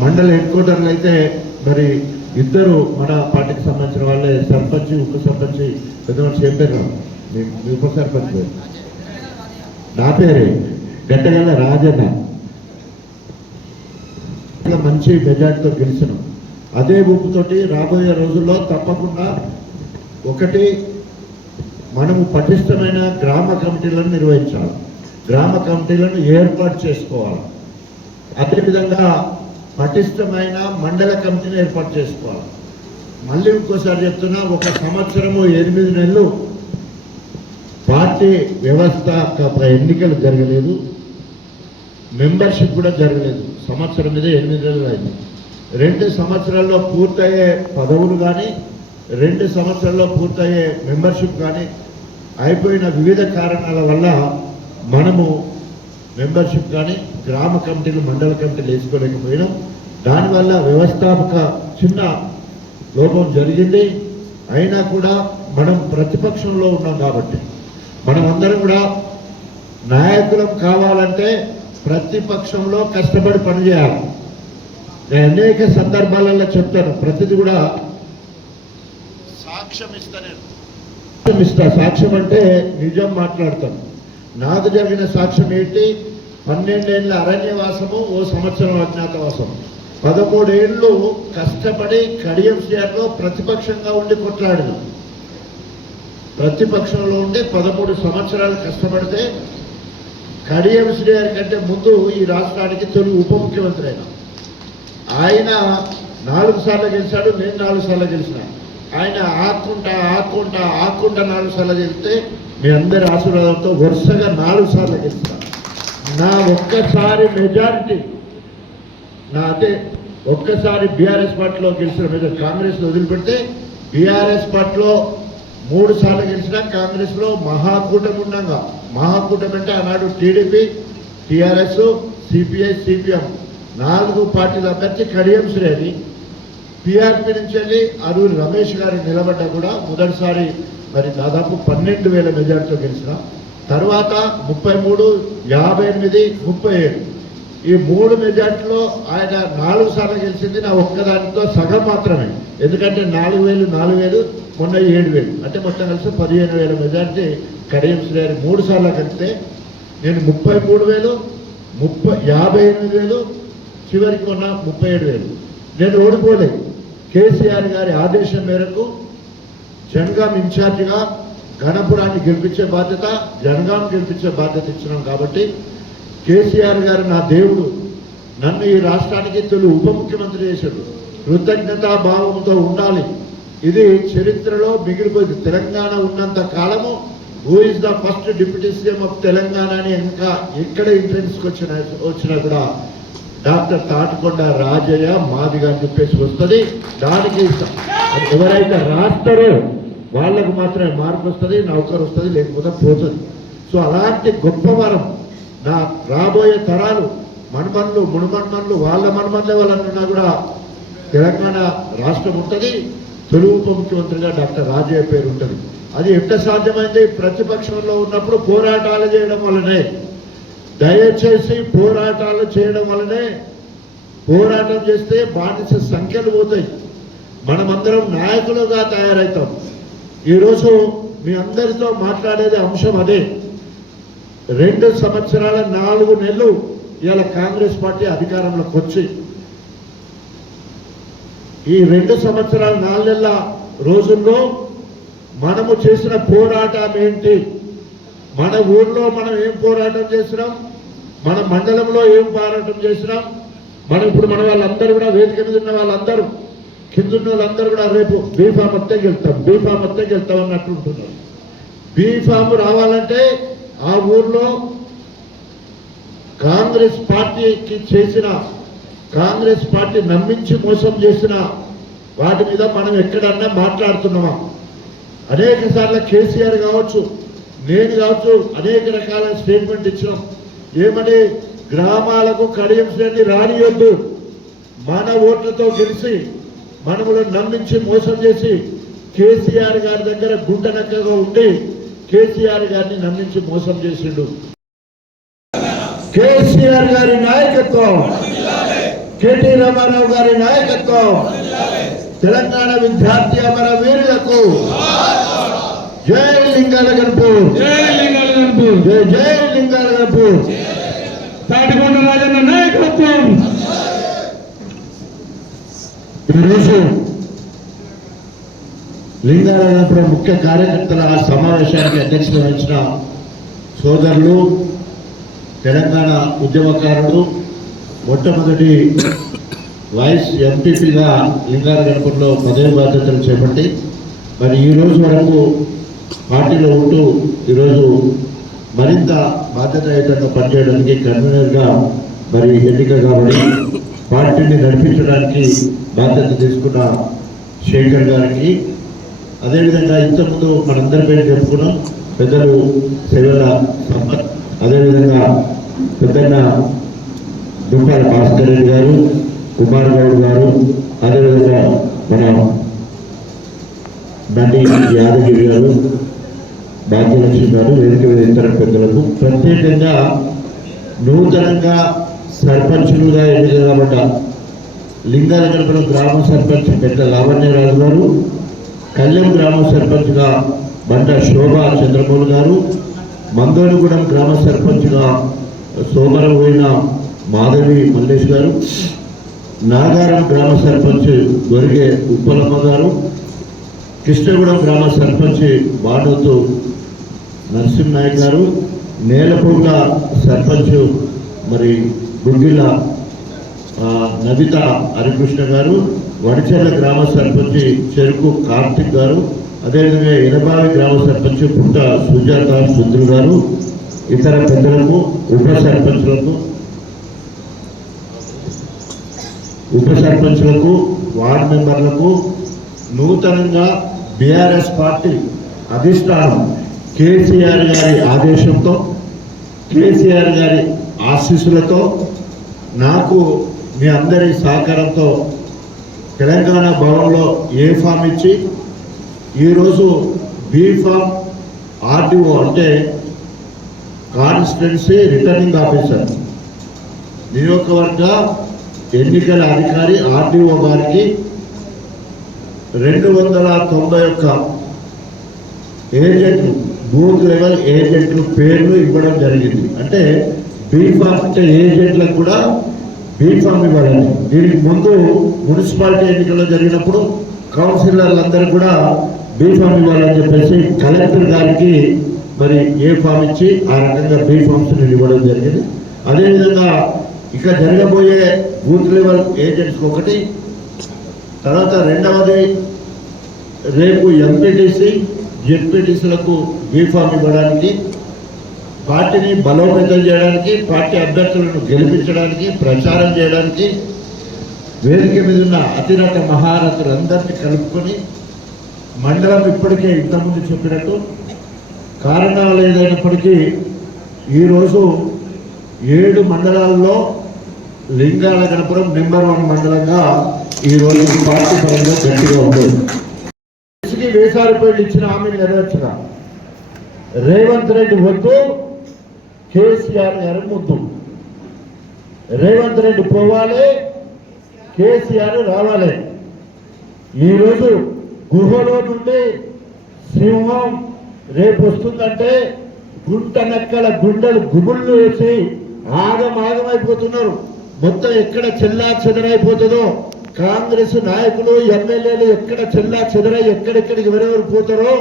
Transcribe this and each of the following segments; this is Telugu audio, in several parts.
మండల హెడ్ క్వార్టర్లు అయితే మరి ఇద్దరు మన పార్టీకి సంబంధించిన వాళ్ళే, సర్పంచ్ ఉప సర్పంచ్ పెద్ద మనిషి ఏం పేరు, మీ ఉప సర్పంచ్ పేరు నా పేరే గడ్డగల్ల రాజన్న, మంచి మెజార్టీతో గెలిచినాం. అదే ఊపుతోటి రాబోయే రోజుల్లో తప్పకుండా ఒకటి మనము పటిష్టమైన గ్రామ కమిటీలను నిర్వహించాలి, గ్రామ కమిటీలను ఏర్పాటు చేసుకోవాలి. అదేవిధంగా పటిష్టమైన మండల కమిటీని ఏర్పాటు చేసుకోవాలి. మళ్ళీ ఇంకోసారి చెప్తున్నా, 1 సంవత్సరము 8 నెలలు పార్టీ వ్యవస్థ ఎన్నికలు జరగలేదు, మెంబర్షిప్ కూడా జరగలేదు. సంవత్సరం మీద 8 నెలలు అయింది. 2 సంవత్సరాల్లో పూర్తయ్యే పదవులు కానీ 2 సంవత్సరాల్లో పూర్తయ్యే మెంబర్షిప్ కానీ అయిపోయిన వివిధ కారణాల వల్ల మనము మెంబర్షిప్ కానీ గ్రామ కమిటీలు మండల కమిటీలు వేసుకోలేకపోయినాం. దానివల్ల వ్యవస్థాపక చిన్న లోపం జరిగింది. అయినా కూడా మనం ప్రతిపక్షంలో ఉన్నాం కాబట్టి మనమందరం కూడా నాయకులం కావాలంటే ప్రతిపక్షంలో కష్టపడి పనిచేయాలి. నేను అనేక సందర్భాలలో చెప్తాను, ప్రతిది కూడా సాక్ష్యం సాక్ష్యం అంటే నిజం మాట్లాడతాను. నాకు జరిగిన సాక్ష్యం ఏంటి, 12 ఏళ్ళ అరణ్యవాసము, 1 సంవత్సరం అజ్ఞాతవాసం, 13 ఏళ్ళు కష్టపడి కడియం శ్రీలో ప్రతిపక్షంగా ఉండి కొట్లాడిన, ప్రతిపక్షంలో ఉండి 13 సంవత్సరాలు కష్టపడితే కడియం శ్రీ గారి కంటే ముందు ఈ రాష్ట్రానికి తొలి ఉప ముఖ్యమంత్రి అయినా. ఆయన 4 సార్లు గెలిచాడు, నేను 4 సార్లు గెలిచిన. ఆయన ఆక్కుంటా 4 సార్లు గెలిస్తే మీ అందరి ఆశీర్వాదంతో వరుసగా 4 సార్లు గెలిచిన. నా ఒక్కసారి మెజారిటీ అదే ఒక్కసారి బీఆర్ఎస్ పార్టీలో గెలిచిన మెజారిటీ, కాంగ్రెస్లో వదిలిపెడితే బీఆర్ఎస్ పార్టీలో 3 సార్లు గెలిచిన, కాంగ్రెస్లో మహాకూటమి ఉండగా, మహాకూటమి అంటే ఆనాడు టీడీపీ, టీఆర్ఎస్, సిపిఐ, సిపిఎం 4 పార్టీల అభ్యర్థి కడియం శ్రీ. పీఆర్పీ నుంచి వెళ్ళి అరూరి రమేష్ గారు నిలబడ్డా కూడా మొదటిసారి మరి దాదాపు 12,000 మెజార్టీతో గెలిచిన. తర్వాత 33, 58, 37 ఈ 3 మెజార్టీలో ఆయన 4 సార్లు గెలిచింది. నా ఒక్కదానితో సగం మాత్రమే, ఎందుకంటే 4,000 మొన్న 7,000 అంటే మొత్తం కలిసి 15,000 మెజార్టీ కడియం శ్రీ గారి 3 సార్లు కలిస్తే నేను 33,000, 58,000, చివరికి మొన్న 37,000. నేను ఓడిపోలేదు. కేసీఆర్ గారి ఆదేశం మేరకు జనగాం ఇన్ఛార్జిగా గణపురాన్ని గెలిపించే బాధ్యత, జనగాం గెలిపించే బాధ్యత ఇచ్చినాం. కాబట్టి కేసీఆర్ గారు నా దేవుడు, నన్ను ఈ రాష్ట్రానికి తొలి ఉప ముఖ్యమంత్రి చేశాడు. కృతజ్ఞతా భావంతో ఉండాలి. ఇది చరిత్రలో మిగిలిపోయింది. తెలంగాణ ఉన్నంత కాలము who is the first deputy CM of Telangana అని ఇంకా ఎక్కడ ఇంట్రెన్స్కి వచ్చినా కూడా డాక్టర్ తాటికొండ రాజయ్య మాదిగా అని చెప్పేసి వస్తుంది. దానికి ఎవరైతే రాస్తారో వాళ్ళకు మాత్రమే మార్పు వస్తుంది, నౌకరు వస్తుంది, లేకపోతే పోతుంది. సో అలాంటి గొప్ప వరం నా రాబోయే తరాలు మన్మన్లు, మునుమన్మన్లు, వాళ్ళ మన్మన్లే వాళ్ళన్నా కూడా తెలంగాణ రాష్ట్రం ఉంటుంది. తొలి ఉప ముఖ్యమంత్రిగా డాక్టర్ రాజయ్య పేరు ఉంటుంది. అది ఎంత సాధ్యమైంది, ప్రతిపక్షంలో ఉన్నప్పుడు పోరాటాలు చేయడం వల్లనే. దయచేసి పోరాటాలు చేయడం వల్లనే, పోరాటం చేస్తే బానిస సంఖ్యలు పోతాయి, మనమందరం నాయకులుగా తయారవుతాం. ఈరోజు మీ అందరితో మాట్లాడేది అంశం అదే. 2 సంవత్సరాల 4 నెలలు ఇవాళ కాంగ్రెస్ పార్టీ అధికారంలోకి వచ్చి ఈ 2 సంవత్సరాల 4 నెలల రోజుల్లో మనము చేసిన పోరాటం ఏంటి, మన ఊర్లో మనం ఏం పోరాటం చేసినాం, మన మండలంలో ఏం పోరాటం చేసినాం. ఇప్పుడు మన వాళ్ళందరూ కూడా వేదిక మీద ఉన్న వాళ్ళందరూ, కింద ఉన్న వాళ్ళందరూ కూడా రేపు బీఫామ్ వస్తే గెలుస్తాం అన్నట్టు ఉంటున్నారు. బీఫామ్ రావాలంటే ఆ ఊర్లో కాంగ్రెస్ పార్టీ నమ్మించి మోసం చేసిన వాటి మీద మనం ఎక్కడన్నా మాట్లాడుతున్నామా? అనేక సార్లు కేసీఆర్ కావచ్చు, నేను కావచ్చు, అనేక రకాల స్టేట్మెంట్ ఇచ్చినాం. ఏమని, గ్రామాలకు కడియం శ్రేణి రానియొద్దు, మన ఓట్లతో గెలిచి మనములు నమ్మించి మోసం చేసి కేసీఆర్ గారి దగ్గర గుంటనక్కగా ఉండి కేసీఆర్ గారిని నమ్మించి మోసం చేసిండు. కేసీఆర్ గారి నాయకత్వం, కేటీ రామారావు గారి నాయకత్వం, తెలంగాణ విద్యార్థి అమర వీరులకు జై లింగాల గణపూర్, జై లింగాల గణపూర్, జై జై లింగాల గణపూర్. తాటికొండ రాజన్న నాయకత్వం. ఈరోజు లింగాల గణపురం ముఖ్య కార్యకర్తల సమావేశానికి అధ్యక్షత వహించిన సోదరులు, తెలంగాణ ఉద్యమకారులు, మొట్టమొదటి వైస్ ఎంపీపీగా లింగాల గణపురంలో పదవి బాధ్యతలు చేపట్టి మరి ఈ రోజు వరకు పార్టీలో ఉంటూ ఈరోజు మరింత బాధ్యతాయుతంగా పనిచేయడానికి కన్వీనర్గా మరి ఎన్నిక కాబట్టి పార్టీని నడిపించడానికి బాధ్యత తీసుకున్న శేఖర్ గారికి, అదేవిధంగా ఇంతకుముందు మనందరి పేరు చెప్పుకున్నాం పెద్దలు శివల సంపత్, అదేవిధంగా పెద్దన్న దుంపాల భాస్కర్ రెడ్డి గారు, కుమార్ గౌడ్ గారు, అదేవిధంగా మన బండి యాదగిరి గారు, భాగ్యలక్ష్మి గారు, వేదిక మీద ఇతర పెద్దలకు, ప్రత్యేకంగా నూతనంగా సర్పంచులుగా ఎన్నిక కాబట్ట లింగాల గణపురం గ్రామ సర్పంచ్ పెద్ద లావణ్యరాజు గారు, కళ్యాణ్ గ్రామ సర్పంచ్గా బండ శోభా చంద్రమౌళి గారు, మందోనిగూడెం గ్రామ సర్పంచ్గా సోమరపోయిన మాధవి మల్లేష్ గారు, నాగారం గ్రామ సర్పంచ్ గొరిగే ఉప్పలమ్మ గారు, కృష్ణగూడెం గ్రామ సర్పంచ్ బాడోతు నరసింహనాయక్ గారు, నేలపూర్ల సర్పంచ్ మరి గుగ్గిల నవిత హరికృష్ణ గారు, వడిచెర్ల గ్రామ సర్పంచ్ చెరుకు కార్తిక్ గారు, అదేవిధంగా ఎనబావి గ్రామ సర్పంచ్ పుట్ట సుజాత సుందరు గారు, ఇతర పెద్దలకు, ఉప సర్పంచులకు, వార్డు మెంబర్లకు, నూతనంగా బీఆర్ఎస్ పార్టీ అధిష్టానం కేసీఆర్ గారి ఆదేశంతో, కేసీఆర్ గారి ఆశీస్సులతో, నాకు మీ అందరి సహకారంతో తెలంగాణ భవన్లో ఏ ఫామ్ ఇచ్చి ఈరోజు బీ ఫామ్ ఆర్డీఓ అంటే కాన్స్టిట్యున్సీ రిటర్నింగ్ ఆఫీసర్, నియోజకవర్గ ఎన్నికల అధికారి ఆర్డీఓ గారికి 291 ఏజెంట్లు, బూత్ లెవెల్ ఏజెంట్లు పేర్లు ఇవ్వడం జరిగింది. అంటే బీఫామ్ అంటే ఏజెంట్లకు కూడా బీఫామ్ ఇవ్వాలని. దీనికి ముందు మున్సిపాలిటీ ఎన్నికల్లో జరిగినప్పుడు కౌన్సిలర్లందరూ కూడా బీఫామ్ ఇవ్వాలని చెప్పేసి కలెక్టర్ గారికి మరి ఏ ఫామ్ ఇచ్చి ఆ రకంగా బీఫామ్స్ ఇవ్వడం జరిగింది. అదేవిధంగా ఇక జరగబోయే బూత్ లెవెల్ ఏజెంట్స్కి ఒకటి, తర్వాత రెండవది రేపు ఎంపీటీసీ జెడ్పీటీసీలకు బీఫామ్ ఇవ్వడానికి, పార్టీని బలోపేతం చేయడానికి, పార్టీ అభ్యర్థులను గెలిపించడానికి, ప్రచారం చేయడానికి వేదిక మీద ఉన్న అతిరథ మహారథులందరినీ కలుపుకొని మండలం ఇప్పటికే ఇంతకుముందు చెప్పినట్టు కారణాలు ఏదైనప్పటికీ ఈరోజు 7 మండలాల్లో లింగాల గణపురం నెంబర్ 1 మండలంగా ఈరోజు పార్టీ పరంగా గట్టిగా ఉంటుంది. వేసారిపోయి ఇచ్చిన హామీని నెరవేర్చగా రేవంత్ రెడ్డి వద్దు, కేసీఆర్ గారి ముద్దు. రేవంత్ రెడ్డి పోవాలి, కేసీఆర్ రావాలి. ఈరోజు గుహలో నుండి సింహం రేపు వస్తుందంటే గుంట నక్కల గుండెలు గుబుళ్ళు వేసి ఆగమైపోతున్నారు. మొత్తం ఎక్కడ చెల్లా చెదరైపోతుందో, కాంగ్రెస్ నాయకులు ఎమ్మెల్యేలు ఎక్కడ చెల్లా చెదరై ఎక్కడెక్కడికి ఎవరెవరు పోతారో,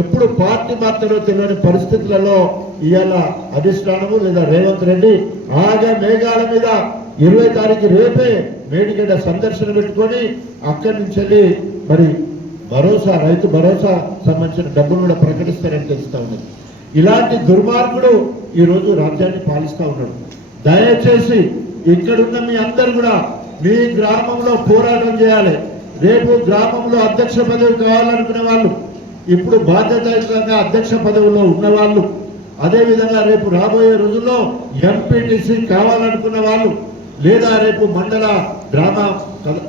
ఎప్పుడు పార్టీ మారుతారో తెలియని పరిస్థితులలో ఇవాళ అధిష్టానము లేదా రేవంత్ రెడ్డి మేఘాల మీద 20 తారీఖు రేపే మేడిగడ్డ సందర్శన పెట్టుకొని అక్కడి నుంచి వెళ్ళి మరి భరోసా, రైతు భరోసా సంబంధించిన డబ్బులు కూడా ప్రకటిస్తారని తెలుస్తా ఉన్నది. ఇలాంటి దుర్మార్గుడు ఈరోజు రాజ్యాన్ని పాలిస్తా ఉన్నాడు. దయచేసి ఇక్కడున్న మీ అందరు కూడా మీ గ్రామంలో పోరాటం చేయాలి. రేపు గ్రామంలో అధ్యక్ష పదవి కావాలనుకునే వాళ్ళు, ఇప్పుడు బాధ్యతాయుతంగా అధ్యక్ష పదవిలో ఉన్నవాళ్ళు, అదేవిధంగా రేపు రాబోయే రోజుల్లో ఎంపీటీసీ కావాలనుకున్న వాళ్ళు, లేదా రేపు మండల గ్రామ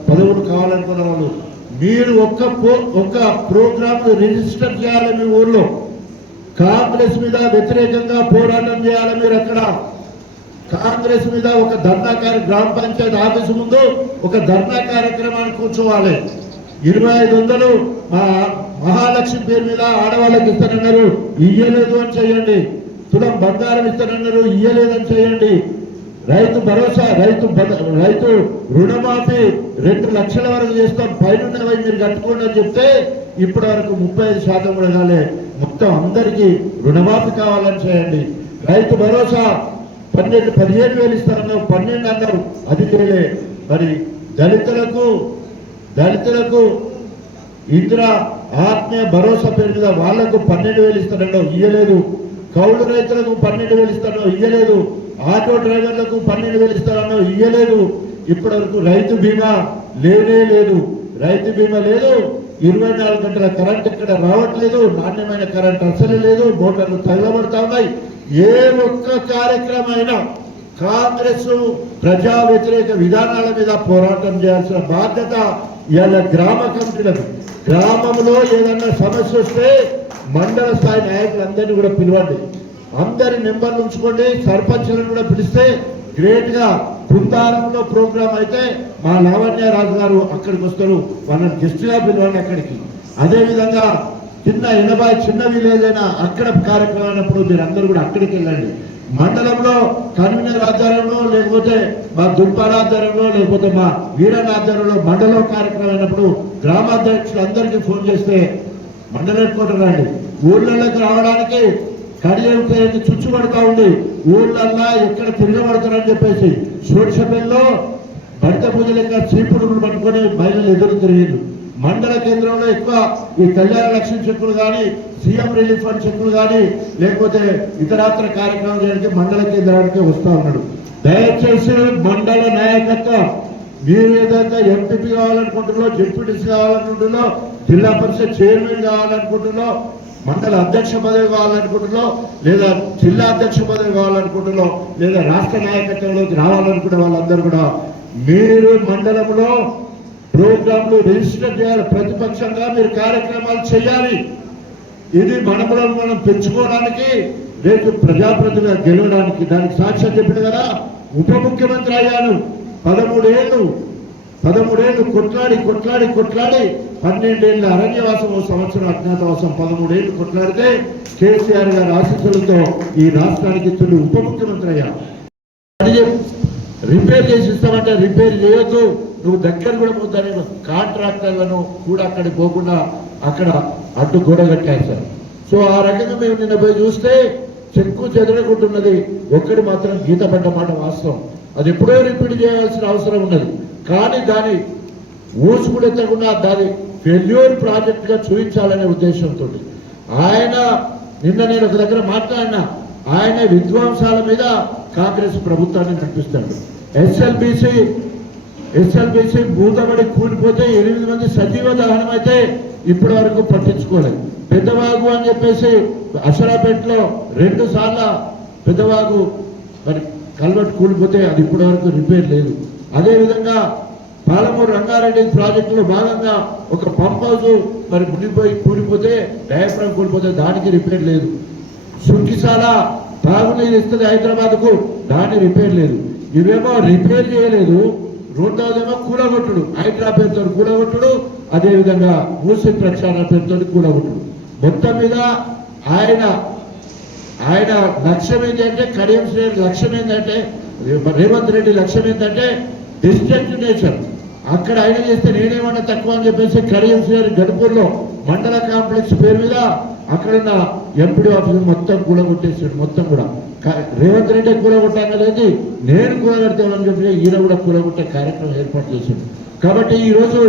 పదవులు కావాలనుకున్న వాళ్ళు, మీరు ఒక్క ప్రోగ్రామ్ రిజిస్టర్ చేయాలి. మీ ఊర్లో కాంగ్రెస్ మీద వ్యతిరేకంగా పోరాటం చేయాలి. మీరు అక్కడ కాంగ్రెస్ మీద ఒక ధర్నా గ్రామ పంచాయతీ ఆఫీసు ముందు ఒక ధర్నా కార్యక్రమాన్ని కూర్చోవాలి. 2500 మహాలక్ష్మి పేరు మీద ఆడవాళ్ళకి ఇస్తానన్నారు, ఇయ్యలేదు అని చేయండి. తులం బంగారం ఇస్తానన్నారు, ఇయ్యలేదని చేయండి. రైతు భరోసా, రైతు రుణమాఫీ 2 లక్షల వరకు చేస్తాం, పైన మీరు కట్టుకోండి అని చెప్తే ఇప్పటి వరకు 35% కూడా కాలే. మొత్తం అందరికీ రుణమాఫీ కావాలని చేయండి. రైతు భరోసా 15,000 ఇస్తారన్నారు, 12 అన్నారు, అది చేయలే. మరి దళితులకు ఇందిరా ఆత్మీయ భరోసా పేరు మీద వాళ్లకు 12,000 ఇస్తారన్నావు, ఇయ్యలేదు. కౌలు రైతులకు 12,000 ఇస్తారన్నావు, ఇయ్యలేదు. ఆటో డ్రైవర్లకు 12,000 ఇస్తారన్నావు, ఇయ్యలేదు. ఇప్పటి వరకు రైతు బీమా లేనే లేదు. రైతు బీమా లేదు. 24 గంటల కరెంట్ ఇక్కడ రావట్లేదు. నాణ్యమైన కరెంట్ అసలు లేదు. మోటార్లు తగలబడతా ఉన్నాయి. ఏ ఒక్క కార్యక్రమం అయినా కాంగ్రెస్ ప్రజా వ్యతిరేక విధానాల మీద పోరాటం చేయాల్సిన బాధ్యత ఇవాళ గ్రామ కమిటీలకు. గ్రామంలో ఏదన్నా సమస్య వస్తే మండల స్థాయి నాయకులందరినీ కూడా పిలవండి. అందరి నెంబర్లు ఉంచుకోండి. సర్పంచ్లను కూడా పిలిస్తే గ్రేట్ గా బృందారంలో ప్రోగ్రాం అయితే మా లావణ్యరాజు గారు అక్కడికి వస్తారు, వాళ్ళని గెస్ట్ గా పిలవండి అక్కడికి. అదే విధంగా చిన్న విలేజ్ అయినా అక్కడ కార్యక్రమం అయినప్పుడు మీరు అందరూ కూడా అక్కడికి వెళ్ళండి. మండలంలో కన్వీనర్ ఆధ్వర్యంలో, లేకపోతే మా దుర్పాల ఆధ్వర్యంలో, లేకపోతే మా వీరన్న ఆధ్వర్యంలో మండలం కార్యక్రమం అయినప్పుడు గ్రామాధ్యక్షులందరికీ ఫోన్ చేస్తే మండల హెడ్ క్వార్టర్ రండి. ఊర్లలోకి రావడానికి కడియం చుచ్చుపడతా ఉంది. ఊళ్ళల్లా ఎక్కడ తిరగబడతారని చెప్పేసి షోడ్షపల్లిలో భర్త పూజ లెక్క చీపుడులు పట్టుకొని మహిళలు ఎదురు తిరిగింది. మండల కేంద్రంలో ఎక్కువ ఈ కళ్యాణ లక్ష్మి చెక్కులు కానీ, సీఎం రిలీఫ్ ఫండ్ చెక్కులు కానీ, లేకపోతే ఇతరాత్ర కార్యక్రమం చేయడానికి మండల కేంద్రానికి వస్తా ఉన్నాడు. దయచేసి మండల నాయకత్వం మీరు ఏదైతే ఎంపీపీ కావాలనుకుంటున్నారో, జెడ్పీటీసీ కావాలనుకుంటున్నారో, జిల్లా పరిషత్ చైర్మన్ కావాలనుకుంటున్నారో, మండల అధ్యక్ష పదవి కావాలనుకుంటున్నారో, లేదా జిల్లా అధ్యక్ష పదవి కావాలనుకుంటున్నారో, లేదా రాష్ట్ర నాయకత్వంలోకి రావాలనుకునే వాళ్ళందరూ కూడా మీరు మండలంలో ప్రోగ్రాంలు రిజిస్టర్ చేయాలి. ప్రతిపక్షంగా మీరు కార్యక్రమాలు చేయాలి. ఇది మనం పెంచుకోవడానికి, రేపు ప్రజాప్రతినిధిగా గెలవడానికి. దానికి సాక్ష్యం చెప్పిన కదా, ఉప ముఖ్యమంత్రి అయ్యాను. 13 ఏళ్ళు కొట్లాడి 12 ఏళ్ళ అరణ్యవాసం, 1 సంవత్సరం అజ్ఞాతవాసం, 13 ఏళ్ళు కొట్లాడితే కేసీఆర్ గారి ఆశీస్సులతో ఈ రాష్ట్రానికి తొలి ఉప ముఖ్యమంత్రి అయ్యా. రిపేర్ చేసి ఇస్తామంటే రిపేర్ చేయొద్దు, నువ్వు దగ్గర కూడా పోతానే. కాంట్రాక్టర్లను కూడా అక్కడికి పోకుండా అక్కడ అడ్డు గోడ కట్టేస్తారు. సో ఆ రకంగా మేము నిన్న పోయి చూస్తే చెక్కు చెదరకుంటున్నది. ఒక్కడి మాత్రం గీత పడ్డ మాట వాస్తవం. అది ఎప్పుడో రిపీట్ చేయాల్సిన అవసరం ఉన్నది. కానీ దాని ఊసుకుడెత్తకుండా దాని ఫెయిల్యూర్ ప్రాజెక్ట్ గా చూపించాలనే ఉద్దేశంతో ఆయన నిన్న నేను ఒక దగ్గర మాట్లాడినా, ఆయన విధ్వంసాల మీద కాంగ్రెస్ ప్రభుత్వాన్ని నడిపిస్తాడు. ఎస్ఎల్బిసి భూతబడి కూలిపోతే 8 మంది సజీవ దహనం అయితే ఇప్పటి వరకు పట్టించుకోలేదు. పెద్దవాగు అని చెప్పేసి అషరాపేటలో 2 సార్లు పెద్దవాగు మరి కల్వర్ట్ కూలిపోతే అది ఇప్పటి వరకు రిపేర్ లేదు. అదేవిధంగా పాలమూరు రంగారెడ్డి ప్రాజెక్టులో భాగంగా ఒక పంప్ హౌస్ మరి మునిగిపోయి కూలిపోతే, డయాఫ్రామ్ కూలిపోతే దానికి రిపేర్ లేదు. సుంకిసాల తాగునీరు ఇస్తుంది హైదరాబాద్కు, దాని రిపేర్ లేదు. ఇవేమో రిపేర్ చేయలేదు. రెండవదేమో కూలగొట్టుడు, హైడ్రా పేరుతో కూలగొట్టుడు, అదేవిధంగా మూసి ప్రక్షాళన పేరుతో కూలగొట్టుడు. మొత్తం మీద ఆయన లక్ష్యం ఏంటంటే, కడియం శ్రేణి లక్ష్యం ఏంటంటే, రేవంత్ రెడ్డి లక్ష్యం ఏంటంటే డిస్ట్రక్టివ్ నేచర్. అక్కడ ఆయన చేస్తే నేనేమన్నా తక్కువ అని చెప్పేసి కడియం శ్రేణి గణపూర్లో మండల కాంప్లెక్స్ పేరు మీద అక్కడున్న ఎంపీడీ ఆఫీస్ మొత్తం కూలగొట్టేసాడు. మొత్తం కూడా రేవంత్ రెడ్డి కూలగొట్టాలనేది నేను కూలగొడతామని చెప్పి ఈయన కూడా కూలగొట్టే కార్యక్రమం ఏర్పాటు చేశాడు. కాబట్టి ఈరోజు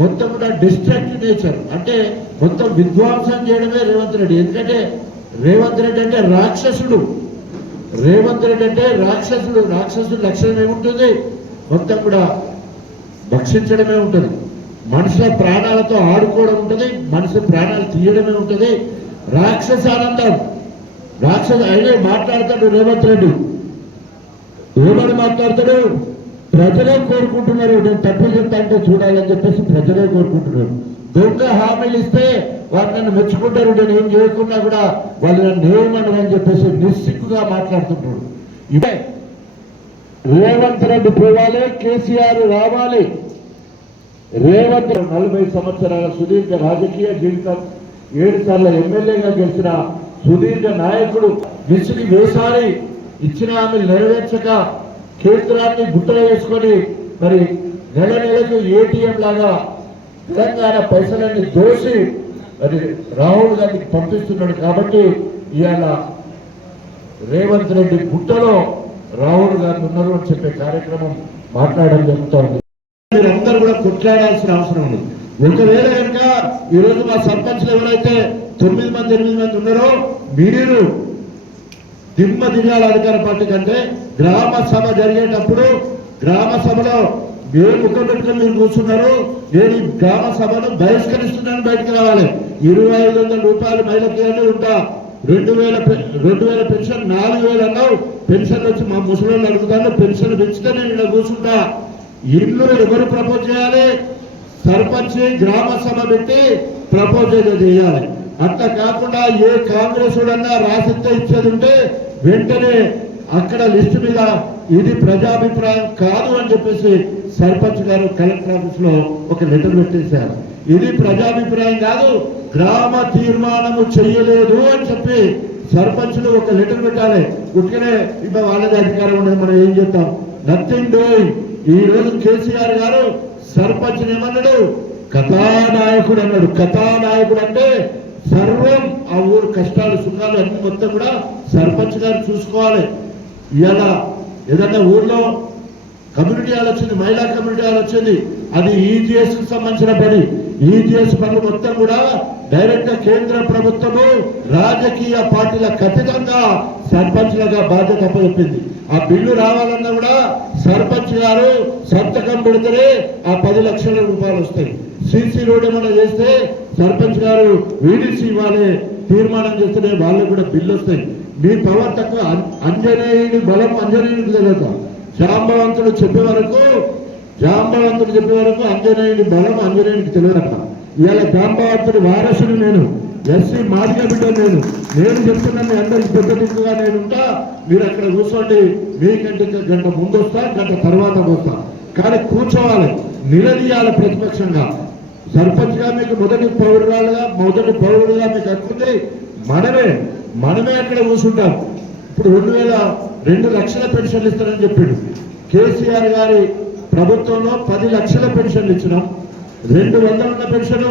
మొత్తం కూడా డిస్ట్రక్టివ్ నేచర్ అంటే మొత్తం విధ్వంసం చేయడమే రేవంత్ రెడ్డి. ఎందుకంటే రేవంత్ రెడ్డి అంటే రాక్షసుడు. రాక్షసుడు లక్షణం ఏముంటుంది? మొత్తం కూడా భక్షించడమే ఉంటుంది. మనుషుల ప్రాణాలతో ఆడుకోవడం ఉంటుంది, మనుషుల ప్రాణాలు తీయడమే ఉంటుంది. రాక్షస ఆనందం. అయినా మాట్లాడతాడు రేవంత్ రెడ్డి. ఏమని మాట్లాడతాడు? ప్రజలే కోరుకుంటున్నారు, నేను తప్పు చెప్తా అంటే చూడాలని చెప్పేసి ప్రజలే కోరుకుంటున్నారు. దొంగ హామీలు ఇస్తే వాళ్ళు నన్ను మెచ్చుకుంటారు, నేను ఏం చేయకున్నా కూడా వాళ్ళు నన్ను ఏమన్నారు అని చెప్పేసి నిస్సిగ్గుగా మాట్లాడుతుంటాడు. ఇవే రేవంత్ రెడ్డి పోవాలి, కేసీఆర్ రావాలి. రేవంత్ 40 సంవత్సరాల సుదీర్ఘ రాజకీయ జీవితం, 7 సార్లు ఎమ్మెల్యేగా గెలిచిన సుదీర్ఘ నాయకుడు విసిరి వేసారి ఇచ్చిన హామీలు నెరవేర్చక కేంద్రాన్ని గుట్టలు వేసుకొని మరి నెల నెలకు ఏటీఎం లాగా తెలంగాణ పైసలన్నీ దోసి మరి రాహుల్ గాంధీకి పంపిస్తున్నాడు. కాబట్టి ఇవాళ రేవంత్ రెడ్డి గుట్టలో రాహుల్ గాంధీ ఉన్నారు అని చెప్పే కార్యక్రమం మాట్లాడడం జరుగుతూ ఉంది. మీరందరూ కూడా కొట్లాడాల్సిన అవసరం ఉంది. ఒకవేళ కనుక ఈరోజు మా సర్పంచ్లు ఎవరైతే 9 మంది 8 మంది ఉన్నారో మీరు దిమ్మ దిగాల అధికార పార్టీ కంటే గ్రామ సభ జరిగేటప్పుడు గ్రామ సభలో ఏ ముఖం పెట్టుకుని మీరు కూర్చున్నారు, నేను ఈ గ్రామ సభను బహిష్కరిస్తున్నాను, బయటకు రావాలి. 2500 రూపాయలు మహిళకి ఉంటా, 2000 పెన్షన్ 4000 అన్నావు. పెన్షన్ వచ్చి మా ముసలి అడుగుతాను, పెన్షన్ పెంచితే నేను ఇలా కూర్చుంటా. ఇల్లు ఎవరు ప్రపోజ్ చేయాలి? సర్పంచ్ గ్రామ సభ పెట్టి ప్రపోజ్ చేయాలి. అట్లా కాకుండా ఏ కాంగ్రెస్ వాడన్నా రాసిస్తే ఇచ్చేది ఉంటే వెంటనే అక్కడ లిస్టు మీద ఇది ప్రజాభిప్రాయం కాదు అని చెప్పేసి సర్పంచ్ గారు కలెక్టర్ ఆఫీస్ లో ఒక లెటర్ పెట్టేశారు. ఇది ప్రజాభిప్రాయం కాదు, గ్రామ తీర్మానము చెయ్యలేదు అని చెప్పి సర్పంచ్లు ఒక లెటర్ పెట్టాలి. ఉట్టినే ఇప్పుడు వాళ్ళది అధికారం ఉండదు, మనం ఏం చేస్తాం? Nothing doing. ఈ రోజు కేసీఆర్ గారు సర్పంచ్ ఏమన్నాడు? కథానాయకుడు అన్నాడు. కథానాయకుడు అంటే సర్వం ఆ ఊరు కష్టాలు సుఖాలు అన్ని మొత్తం కూడా సర్పంచ్ గారు చూసుకోవాలి. ఇలా ఏదన్నా ఊర్లో కమ్యూనిటీ హాల్ వచ్చింది, మహిళా కమ్యూనిటీ హాల్ వచ్చింది, అది ఈజీఎస్ కు సంబంధించిన పని. ఈజీఎస్ పనులు మొత్తం కూడా డైరెక్ట్ గా కేంద్ర ప్రభుత్వము రాజకీయ పార్టీల ఖచ్చితంగా సర్పంచ్లుగా బాధ్యత అప్పచెప్పింది. ఆ బిల్లు రావాలన్నా కూడా సర్పంచ్ గారు సంతకం పెడితేనే ఆ 10 లక్షల రూపాయలు వస్తాయి. సీసీ రోడ్ ఏమైనా చేస్తే సర్పంచ్ గారు వీడిసి ఇవ్వాలి, తీర్మానం చేస్తేనే వాళ్ళకు కూడా బిల్లు వస్తాయి. మీ పవర్ తక్కువ. అంజనేయుడి బలం అంజనేయుడికి తెలియదు. జాంబవంతుడు చెప్పే వరకు అంజనేయుడి బలం అంజనేయుడికి తెలియదట. ఇవాళ జాంబవంతుడి వారసుడు నేను, ఎస్సీ మాదిగ బిడ్డ నేను చెప్తున్నాను. మీ అందరికి పెద్ద దిక్కుగా నేను ఉంటా, మీరు అక్కడ కూర్చోండి. మీకంటే గంట ముందు వస్తా, గంట తర్వాత వస్తా, కానీ కూర్చోవాలి, నిలదీయాలి ప్రతిపక్షంగా. సర్పంచ్ గా మీకు మొదటి పౌరుడుగా మీకు హక్కుంది. మనమే అక్కడ కూర్చుంటాం. ఇప్పుడు 2 లక్షల పెన్షన్లు ఇస్తారని చెప్పిండు కేసీఆర్ గారి ప్రభుత్వంలో. 10 లక్షల పెన్షన్లు ఇచ్చినాం. 200 ఉన్న పెన్షన్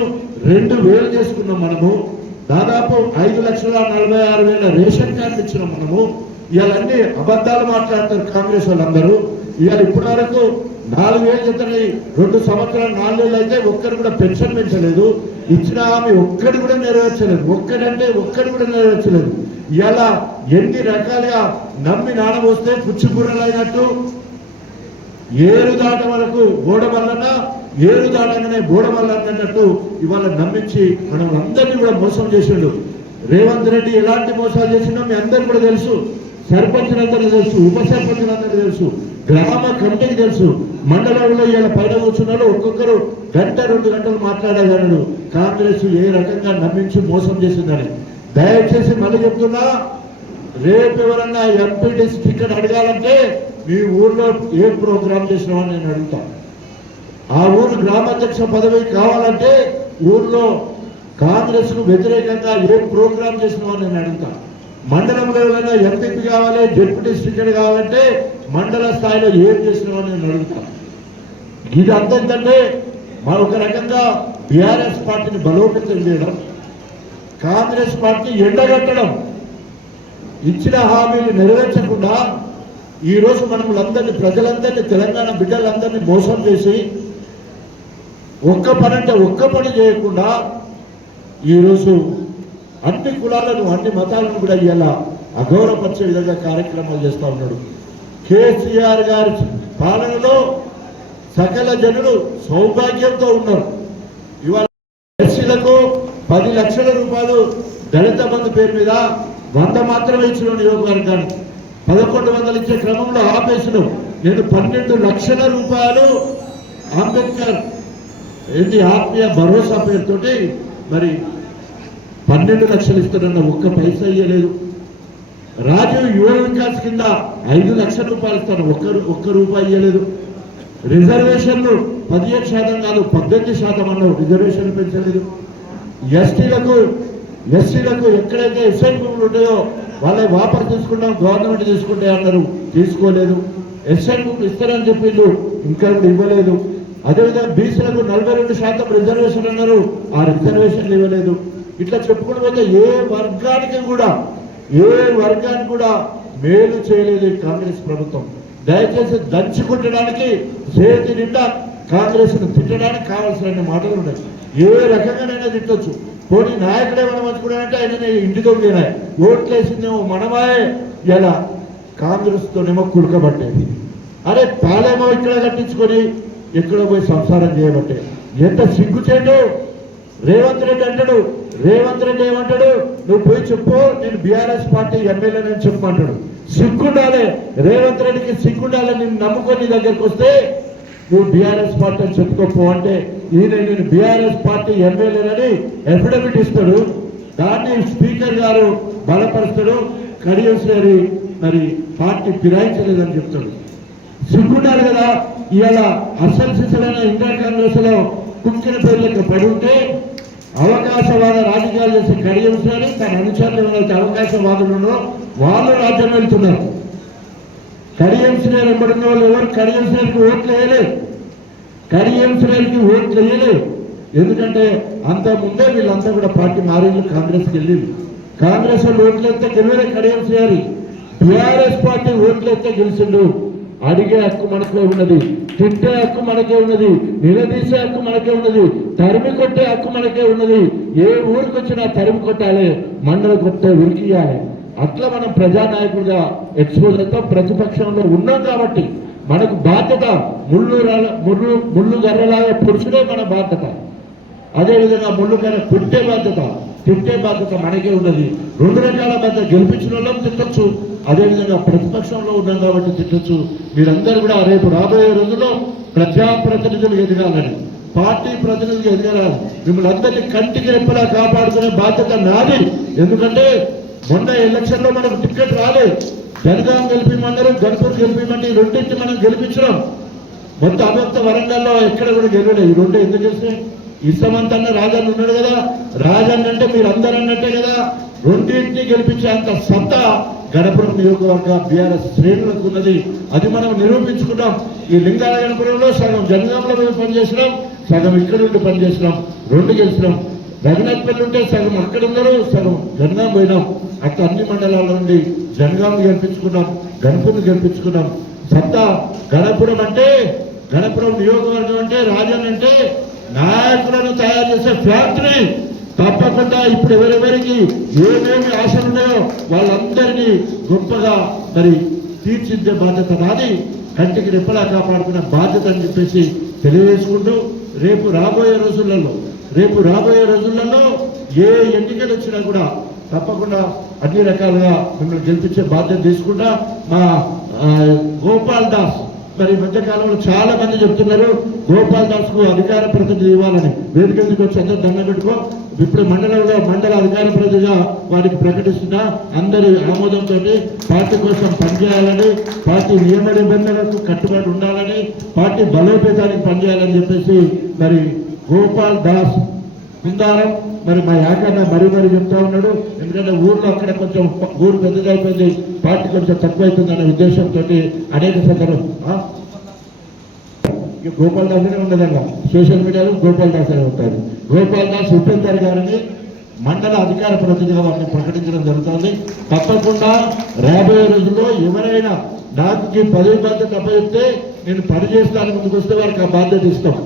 2000 చేసుకున్నాం మనము. దాదాపు 5,46,000 రేషన్ కార్డు ఇచ్చినాం మనము. ఇవన్నీ అబద్ధాలు మాట్లాడతారు కాంగ్రెస్ వాళ్ళందరూ. ఇవాళ ఇప్పటి వరకు 4,000 చెప్తాయి. 2 సంవత్సరాలు 4 నెలలు అయితే ఒక్కరు కూడా పెన్షన్ పెంచలేదు. ఇచ్చిన హామీ ఒక్కడి కూడా నెరవేర్చలేదు. ఒక్కడి కూడా నెరవేర్చలేదు. ఇవాళ ఎన్ని రకాలుగా నమ్మి నానబోస్తే పుచ్చిబుర్రలు అయినట్టు, ఏరు దాట వరకు బోడమల్లన, ఏరు దాటగానే బోడమల్లన్నట్టు ఇవాళ నమ్మించి మనం అందరినీ కూడా మోసం చేసిండు రేవంత్ రెడ్డి. ఎలాంటి మోసాలు చేసిండో మీ అందరికీ కూడా తెలుసు. సర్పంచులందరికీ తెలుసు, ఉప సర్పంచులందరికీ తెలుసు, గ్రామ కమిటీకి తెలుసు. మండలంలో ఇవాళ పైన కూర్చున్నారు, ఒక్కొక్కరు 1-2 గంటలు మాట్లాడగలడు కాంగ్రెస్ ఏ రకంగా నమ్మించి మోసం చేసిందని. దయచేసి మళ్ళీ చెప్తున్నా, రేపు ఎవరన్నా ఎంపీటీసీ టికెట్ అడగాలంటే మీ ఊర్లో ఏ ప్రోగ్రాం చేసినామని నేను అడుగుతా. ఆ ఊరు గ్రామాధ్యక్ష పదవి కావాలంటే ఊర్లో కాంగ్రెస్ కు వ్యతిరేకంగా ఏ ప్రోగ్రాం చేసినామని నేను అడుగుతా. మండలంలో ఎవరైనా ఎంపీపీ కావాలి, డిప్యూటీ టికెట్ కావాలంటే మండల స్థాయిలో ఏం చేసినామని నేను అడుగుతా. ఇది అంతంటే ఒక రకంగా బీఆర్ఎస్ పార్టీని బలోపేతం చేయడం, కాంగ్రెస్ పార్టీ ఎండగట్టడం, ఇచ్చిన హామీలు నెరవేర్చకుండా ఈరోజు మనములందరినీ, ప్రజలందరినీ, తెలంగాణ బిడ్డలందరినీ మోసం చేసి ఒక్క పని చేయకుండా ఈరోజు అన్ని కులాలను, అన్ని మతాలను కూడా ఇలా అగౌరవపరిచే విధంగా కార్యక్రమాలు చేస్తూ ఉన్నాడు. కేసీఆర్ గారి పాలనలో సకల జనులు సౌభాగ్యంతో ఉన్నారు. ఇవాళ ఎస్సీలకు 10 లక్షల రూపాయలు దళిత బంధు పేరు మీద 100 మాత్రమే ఇచ్చిన నియోజకవర్గానికి 1100 ఇచ్చే క్రమంలో ఆపేసిన నేను 12 లక్షల రూపాయలు అంబేద్కర్ ఆత్మీయ భరోసా పేరుతోటి మరి 12 లక్షలు ఇస్తానన్న ఒక్క పైసా ఇయ్యలేదు. రాజీవ్ యువ వికాస్ కింద 5 లక్షల రూపాయలు ఇస్తాను, ఒక్క రూపాయి ఇవ్వలేదు. రిజర్వేషన్లు 17% కాదు 18% అన్నావు, రిజర్వేషన్లు పెంచలేదు. ఎస్సీలకు ఎక్కడైతే ఎస్ఐ భూములు ఉంటాయో వాళ్ళని వాపసు తీసుకుంటాం, గవర్నమెంట్ తీసుకుంటే అన్నారు, తీసుకోలేదు. ఎస్ఐ భూములు ఇస్తారని చెప్పిండు, ఇంకా కూడా ఇవ్వలేదు. అదేవిధంగా బీసీలకు 42% రిజర్వేషన్ అన్నారు, ఆ రిజర్వేషన్లు ఇవ్వలేదు. ఇట్లా చెప్పుకుంటూ పోతే ఏ వర్గానికి కూడా మేలు చేయలేదు ఈ కాంగ్రెస్ ప్రభుత్వం. దయచేసి దంచుకుంటడానికి చేతి నిండా కాంగ్రెస్ ను తిట్టడానికి కావాల్సిన మాటలు ఉన్నాయి. ఏ రకంగానైనా తిట్టొచ్చు. పోనీ నాయకుడు ఏమైనా మంచుకున్నాడంటే ఆయన ఇంటితో పోయినాయి, ఓట్లేసిందేమో మనమాయే, ఇలా కాంగ్రెస్ తోనేమో కుడకబట్టేది. అరే పాలేమో ఇక్కడ కట్టించుకొని ఎక్కడో పోయి సంసారం చేయబట్టే. ఎంత సిగ్గుచేటు. రేవంత్ రెడ్డి అంటాడు, రేవంత్ రెడ్డి ఏమంటాడు, నువ్వు పోయి చెప్పు నేను బీఆర్ఎస్ పార్టీ ఎమ్మెల్యేనని చెప్పమంటాడు. సిగ్గుండాలి రేవంత్ రెడ్డికి, సిగ్గుండాలి. నేను నమ్ముకొని దగ్గరికి వస్తే నువ్వు బీఆర్ఎస్ పార్టీ అని చెప్పుకోపో అంటే ఈయన నేను బీఆర్ఎస్ పార్టీ ఎమ్మెల్యేనని అఫిడవిట్ ఇస్తాడు. దాన్ని స్పీకర్ గారు బలపరుస్తాడు. కడియం శ్రీ మరి పార్టీ ఫిరాయించలేదని చెప్తాడు. సిగ్గుండాలి కదా. ఇవాళ అసలు సిసలైన ఇండియా కాంగ్రెస్ లో కుక్కిన పేర్లకు పడి ఉంటే అవకాశవాద రాజకీయాలు చేసే కడియం శ్రీ తన అనుచరులు ఎవరైతే అవకాశవాదులు వాళ్ళు రాజ్యం వెళ్తున్నారు. కడియం శ్రీ వెంబడిన వాళ్ళు ఎవరు కడియం శ్రీకి ఓట్లు వేయలేదు. కడియం శ్రీకి ఓట్లు వేయలేదు. ఎందుకంటే అంత ముందే వీళ్ళంతా కూడా పార్టీ మారేళ్ళు కాంగ్రెస్కి వెళ్ళింది. కాంగ్రెస్ వాళ్ళు ఓట్లు ఎత్తే గెలవలే కడియం శ్రీ. టీఆర్ఎస్ పార్టీ ఓట్లు ఎత్తే గెలిచిండు. అడిగే హక్కు మనకే ఉన్నది, తిట్టే హక్కు మనకే ఉన్నది, నిలదీసే హక్కు మనకే ఉన్నది, తరిమి కొట్టే హక్కు మనకే ఉన్నది. ఏ ఊరికి వచ్చినా తరిమి కొట్టాలి, మండలి కొట్టే ఉరికియాలి. అట్లా మనం ప్రజానాయకుడిగా ఎక్స్పోజర్తో ప్రతిపక్షంలో ఉన్నాం కాబట్టి మనకు బాధ్యత ముళ్ళు గర్రలాగా పురుషుడే మన బాధ్యత. అదేవిధంగా ముళ్ళు గర్ర తిట్టే బాధ్యత మనకే ఉన్నది. 2 రకాల బాధ్యత. గెలిపించిన వాళ్ళం తిట్టచ్చు, అదేవిధంగా ప్రతిపక్షంలో ఉన్నాం కాబట్టి తిట్టచ్చు. మీరందరూ కూడా రేపు రాబోయే రోజుల్లో ప్రజాప్రతినిధులు ఎదగాలని, పార్టీ ప్రతినిధులు ఎదగాలని, మిమ్మల్ని అందరినీ కంటికి రెప్పలా కాపాడుకునే బాధ్యత నాది. ఎందుకంటే మొన్న ఎలక్షన్ లో మనకు టికెట్ రాలేదు. జనగాం గెలిపిమన్నారు, గణపూర్ గెలిపిమంటే ఈ రెండింటి మనం గెలిపించడం. మొత్తం అభక్త వరంగల్లో ఎక్కడ కూడా గెలవలేదు. ఈ రెండు ఎందుకు గెలిచినాయి? ఇష్టమంతన్న రాజన్న ఉన్నాడు కదా, రాజన్న అంటే మీరు అందరూ అన్నట్టే కదా. రెండింటిని గెలిపించే అంత సత్తా గణపురం నియోజకవర్గ బీఆర్ఎస్ శ్రేణులకు ఉన్నది. అది మనం నిరూపించుకున్నాం. ఈ లింగాల గణపురంలో సగం జనగాంలో మేము పనిచేసినాం, సగం ఇక్కడ నుండి పనిచేసినాం, 2 గెలిచినాం. రఘునాథ్పల్లి ఉంటే సగం అక్కడ ఉన్నారు, సగం జనగాం పోయినాం. అట్లా అన్ని మండలాల నుండి జనగాం గెలిపించుకున్నాం, గణపురం గెలిపించుకున్నాం. సత్తా గణపురం అంటే, గణపురం నియోజకవర్గం అంటే, రాజన్ అంటే నాయకులను తయారు చేసే ఫ్యాక్టరీ. తప్పకుండా ఇప్పుడు ఎవరెవరికి ఏమేమి ఆశలు ఉన్నాయో వాళ్ళందరినీ గొప్పగా మరి తీర్చిద్దే బాధ్యత నాది. కంటికి రెప్పలా కాపాడుకున్న బాధ్యత అని చెప్పేసి తెలియజేసుకుంటూ రేపు రాబోయే రోజులలో ఏ ఎన్నికలు వచ్చినా కూడా తప్పకుండా అన్ని రకాలుగా మిమ్మల్ని గెలిపించే బాధ్యత తీసుకుంటా. మా గోపాల్ దాస్ మరి మధ్యకాలంలో చాలా మంది చెప్తున్నారు గోపాల్ దాస్ కు అధికార ప్రతినిధి ఇవ్వాలని. వేదిక ఎందుకు వచ్చి అందరూ దండం పెట్టుకో. ఇప్పుడు మండలంలో మండల అధికార ప్రతినిధిగా వారికి ప్రకటిస్తున్నా. అందరి ఆమోదంతో పార్టీ కోసం పనిచేయాలని, పార్టీ నియమ నిబంధనలకు కట్టుబడి ఉండాలని, పార్టీ బలోపేతానికి పనిచేయాలని చెప్పేసి మరి గోపాల్ దాస్ కుందారం మరి మా యాకన్న మరీ చెప్తా ఉన్నాడు. ఎందుకంటే ఊర్లో అక్కడ కొంచెం ఊరు పెద్దదైపోయింది, పార్టీ కొంచెం తక్కువైతుందనే ఉద్దేశంతో అనేక సందర్భం గోపాల్ దాస్ ఉండదన్న సోషల్ మీడియాలో గోపాల్ దాస్ అని ఉంటారు. గోపాల్ దాస్ ఉపేందర్ గారిని మండల అధికార ప్రతినిధిగా వారిని ప్రకటించడం జరుగుతుంది. తప్పకుండా రాబోయే రోజుల్లో ఎవరైనా నాకు ఈ పదవి బాధ్యత అప్పచెప్తే నేను పని చేస్తానికి ముందుకు వస్తే వారికి ఆ బాధ్యత ఇస్తాం.